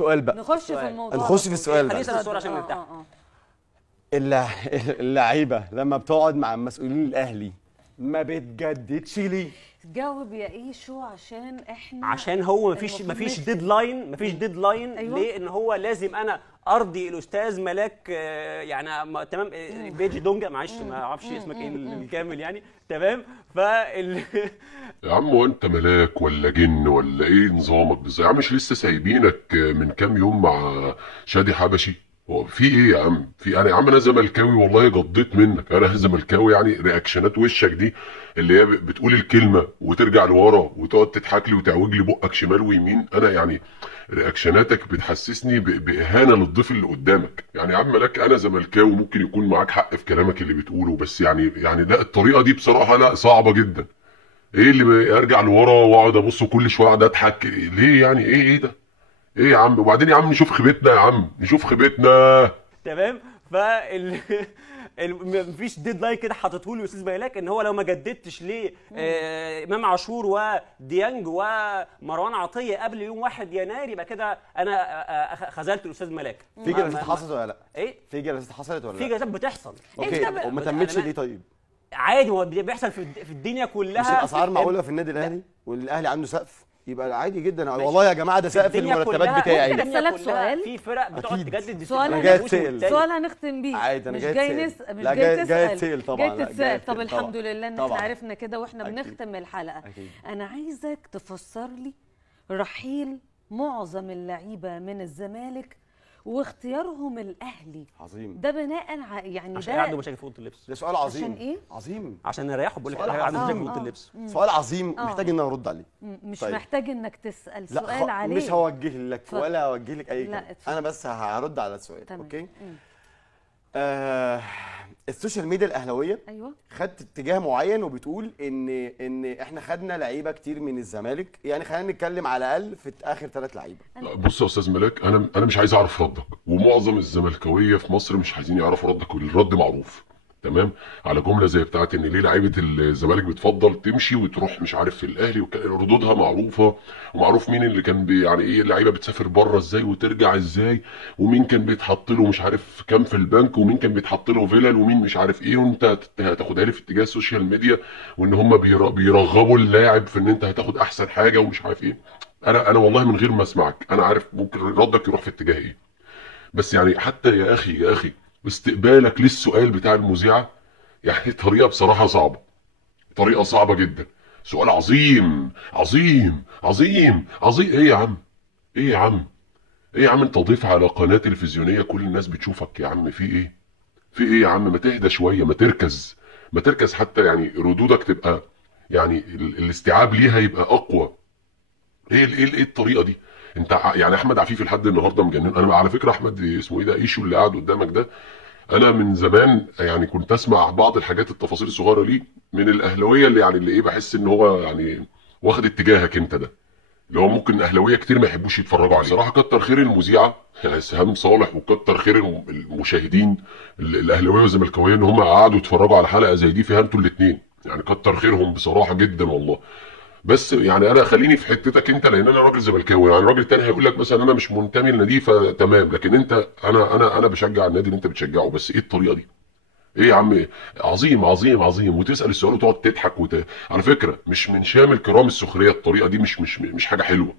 سؤال بقى، نخش في الموضوع، نخش في السؤال بقى. خلينا الصورة عشان نرتاح. اللعيبه لما بتقعد مع المسؤولين الاهلي ما بتجددش ليه؟ جاوب يا ايشو عشان احنا عشان هو مفيش ديدلاين، أيوة. ليه؟ ان هو لازم انا ارضي الاستاذ ملاك يعني تمام بيجي دونجا، معلش ما اعرفش اسمك ايه الكامل يعني، تمام. يا عم هو انت ملاك ولا جن ولا ايه نظامك بالظبط؟ يا عم مش لسه سايبينك من كام يوم مع شادي حبشي؟ هو في ايه يا عم؟ في انا يا عم انا زملكاوي والله قضيت منك، انا زملكاوي يعني رياكشنات وشك دي اللي هي بتقول الكلمه وترجع لورا وتقعد تضحك لي وتعوج لي بقك شمال ويمين، انا يعني رياكشناتك بتحسسني باهانه للضيف اللي قدامك. يعني يا عم ملاك انا زملكاوي ممكن يكون معاك حق في كلامك اللي بتقوله، بس يعني لا الطريقه دي بصراحه لا صعبه جدا. ايه اللي ارجع لورا واقعد ابص كل شويه اقعد اضحك ليه يعني؟ ايه ده؟ ايه يا عم؟ وبعدين يا عم نشوف خيبتنا، يا عم نشوف خيبتنا. تمام. مفيش ديدلاين كده حاطته لي استاذ ملاك ان هو لو ما جددتش ليه امام عاشور وديانج ومروان عطيه قبل يوم 1 يناير يبقى كده انا خذلت الاستاذ ملاك. في جلسات حصلت ولا لا؟ ايه؟ في جلسات حصلت ولا لا؟ في جلسات بتحصل. اوكي وما تمتش ليه طيب؟ عادي، هو بيحصل في الدنيا كلها. مش الاسعار معقوله في النادي الاهلي والاهلي عنده سقف؟ يبقى عادي جدا والله يا جماعه ده سقف المرتبات بتاعي. ممكن اسالك سؤال؟ في فرق بتقعد تجدد سؤال انا جاي اتسال، سؤال هنختم بيه. عادي انا مش جاي جاي اتسال، مش لا جاي اتسال طبعا، جاي تتسال. طب الحمد لله ان احنا طبعا عرفنا كده واحنا بنختم الحلقه. أكيد. انا عايزك تفسر لي رحيل معظم اللعيبه من الزمالك واختيارهم الاهلي. عظيم. ده بناء يعني عشان ده عنده مشاكل في اوضه اللبس. ده سؤال عظيم. عشان ايه؟ عظيم. عشان نريحه، بقول لك سؤال عنده مشاكل عظيم. في اوضه اللبس. سؤال عظيم محتاج ان انا ارد عليه. مش طيب. محتاج انك تسال لا سؤال عليه. مش هوجه لك ولا اوجه لك اي كلام، اتفضل. انا بس هرد على السؤال. تمام. اوكي. السوشيال ميديا الاهلاويه ايوه خدت اتجاه معين وبتقول ان احنا خدنا لعيبه كتير من الزمالك، يعني خلينا نتكلم على الاقل في اخر 3 لعيبه. بص يا استاذ ملاك انا مش عايز اعرف ردك، ومعظم الزملكاويه في مصر مش عايزين يعرفوا ردك، والرد معروف تمام على جمله زي بتاعت ان ليه لعيبه الزمالك بتفضل تمشي وتروح مش عارف في الاهلي، ردودها معروفه ومعروف مين اللي كان يعني ايه اللعيبه بتسافر بره ازاي وترجع ازاي، ومين كان بيتحط له مش عارف كام في البنك، ومين كان بيتحط له فيلل، ومين مش عارف ايه، وانت هتاخدها لي في اتجاه السوشيال ميديا وان هم بيرغبوا اللاعب في ان انت هتاخد احسن حاجه ومش عارف ايه. انا والله من غير ما اسمعك انا عارف ممكن ردك يروح في اتجاه ايه، بس يعني حتى يا اخي استقبالك للسؤال بتاع المذيعه يعني طريقه بصراحه صعبه، طريقه صعبه جدا. سؤال عظيم عظيم عظيم عظيم. ايه يا عم؟ ايه يا عم؟ ايه يا عم؟ انت ضيف على قناه تلفزيونيه كل الناس بتشوفك، يا عم في ايه؟ في ايه يا عم؟ ما تهدى شويه، ما تركز حتى يعني ردودك تبقى يعني الاستيعاب ليها يبقى اقوى. ايه الطريقه دي؟ انت يعني احمد عفيفي لحد النهارده مجنن. انا على فكره احمد اسمه ايه ده ايشو اللي قاعد قدامك ده، انا من زمان يعني كنت اسمع بعض الحاجات التفاصيل الصغيره ليه من الاهلاويه اللي يعني اللي ايه بحس ان هو يعني واخد اتجاهك انت ده، اللي هو ممكن اهلاويه كتير ما يحبوش يتفرجوا عليه. بصراحه كتر خير المذيعه يعني سهام صالح، وكتر خير المشاهدين الاهلاويه والزملكاويه ان هم قعدوا يتفرجوا على حلقه زي دي فيها انتوا الاثنين، يعني كتر خيرهم بصراحه جدا والله. بس يعني انا خليني في حتتك انت لان انا راجل زملكاوي، يعني راجل تاني هيقول لك مثلا انا مش منتمي للنادي فتمام، لكن انت انا بشجع النادي اللي انت بتشجعه، بس ايه الطريقه دي؟ ايه يا عم؟ عظيم عظيم عظيم. وتسال السؤال وتقعد تضحك على فكره مش من شام الكرام السخريه الطريقه دي، مش حاجه حلوه،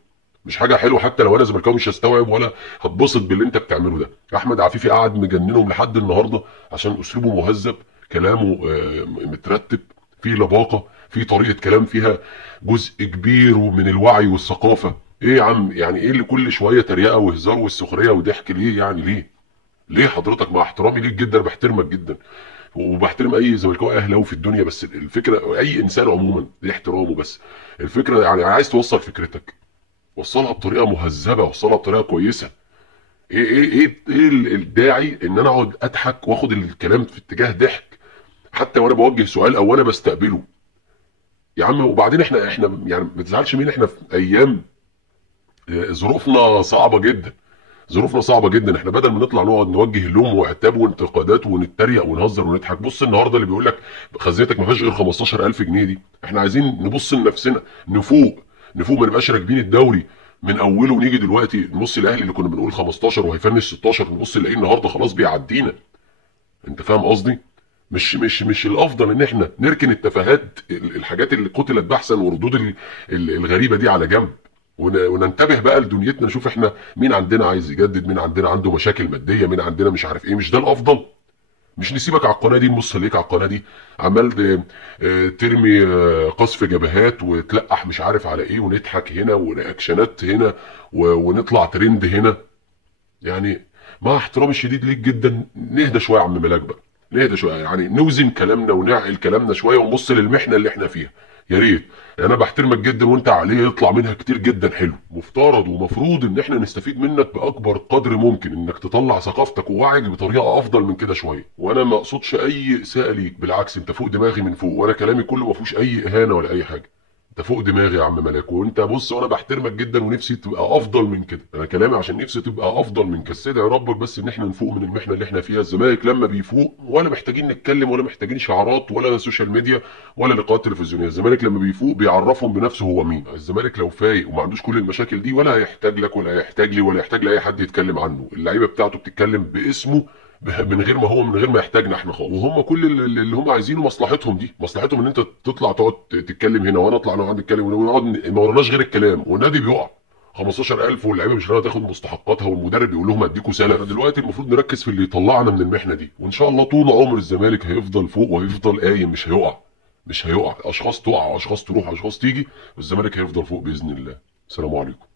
مش حاجه حلوه. حتى لو انا زملكاوي مش هستوعب ولا هتبسط باللي انت بتعمله ده. احمد عفيفي قاعد مجننهم لحد النهارده عشان اسلوبه مهذب، كلامه مترتب، فيه لباقه، فيه طريقه كلام فيها جزء كبير من الوعي والثقافه. ايه يا عم؟ يعني ايه اللي كل شويه تريقه وهزار والسخريه وضحك ليه؟ يعني ليه حضرتك؟ مع احترامي ليك جدا بحترمك جدا وبحترم اي زملكاوي اهلاوي في الدنيا، بس الفكره اي انسان عموما ليه احترامه، بس الفكره يعني عايز توصل فكرتك وصلها بطريقه مهذبه، وصلها بطريقه كويسه. ايه الداعي ان انا اقعد اضحك واخد الكلام في اتجاه ضحك حتى وانا بوجه سؤال او انا بستقبله يا عم؟ وبعدين احنا يعني ما تزعلش مين، احنا في ايام ظروفنا صعبه جدا، ظروفنا صعبه جدا. احنا بدل ما نطلع نقعد نوجه لوم وعتاب وانتقادات ونتريق ونهزر ونضحك، بص النهارده اللي بيقول لك خزيتك ما فيهاش غير 15000 جنيه دي، احنا عايزين نبص لنفسنا، نفوق ما نبقاش راكبين الدوري من اوله. ونيجي دلوقتي نبص الاهلي اللي كنا بنقول 15 وهيفنش 16، نبص نلاقيه النهارده خلاص بيعدينا. انت فاهم قصدي؟ مش الافضل ان احنا نركن التفاهات، الحاجات اللي قتلت بحثا وردود الغريبه دي على جنب، وننتبه بقى لدنيتنا، نشوف احنا مين عندنا عايز يجدد، مين عندنا عنده مشاكل ماديه، مين عندنا مش عارف ايه. مش ده الافضل؟ مش نسيبك على القناه دي، نبص ليك على القناه دي عمال ترمي قصف جبهات وتلقح مش عارف على ايه، ونضحك هنا ورياكشنات هنا ونطلع ترند هنا. يعني مع احترامي الشديد ليك جدا، نهدى شويه يا عم ملاك بقى، نهدى شويه، يعني نوزن كلامنا ونعقل كلامنا شويه ونبص للمحنه اللي احنا فيها. يا ريت. انا بحترمك جدا وانت عليه يطلع منها كتير جدا حلو، مفترض ومفروض ان احنا نستفيد منك باكبر قدر ممكن، انك تطلع ثقافتك ووعيك بطريقه افضل من كده شويه. وانا ما اقصدش اي اساءه ليك، بالعكس انت فوق دماغي من فوق، وانا كلامي كله ما فيهوش اي اهانه ولا اي حاجه. انت فوق دماغي يا عم ملاك، وانت بص وانا بحترمك جدا ونفسي تبقى افضل من كده. انا كلامي عشان نفسي تبقى افضل من كده. استدعي ربك بس ان احنا نفوق من المحنه اللي احنا فيها. الزمالك لما بيفوق ولا محتاجين نتكلم ولا محتاجين شعارات ولا سوشيال ميديا ولا لقاءات تلفزيونيه. الزمالك لما بيفوق بيعرفهم بنفسه هو مين. الزمالك لو فايق وما عندوش كل المشاكل دي، ولا هيحتاج لك ولا هيحتاج لي ولا يحتاج لاي حد يتكلم عنه. اللعيبه بتاعته بتتكلم باسمه من غير ما يحتاجنا احنا خالص. وهم كل اللي هم عايزينه مصلحتهم دي، مصلحتهم ان انت تطلع تقعد تتكلم هنا وانا اطلع نقعد نتكلم ونقعد ما وراناش غير الكلام، والنادي بيقع 15,000 واللعيبه مش راضيه تاخد مستحقاتها، والمدرب بيقول لهم اديكوا سلف. دلوقتي المفروض نركز في اللي يطلعنا من المحنه دي، وان شاء الله طول عمر الزمالك هيفضل فوق وهيفضل قايم، مش هيقع. مش هيقع. اشخاص تقع واشخاص تروح واشخاص تيجي، والزمالك هيفضل فوق باذن الله. السلام عليكم.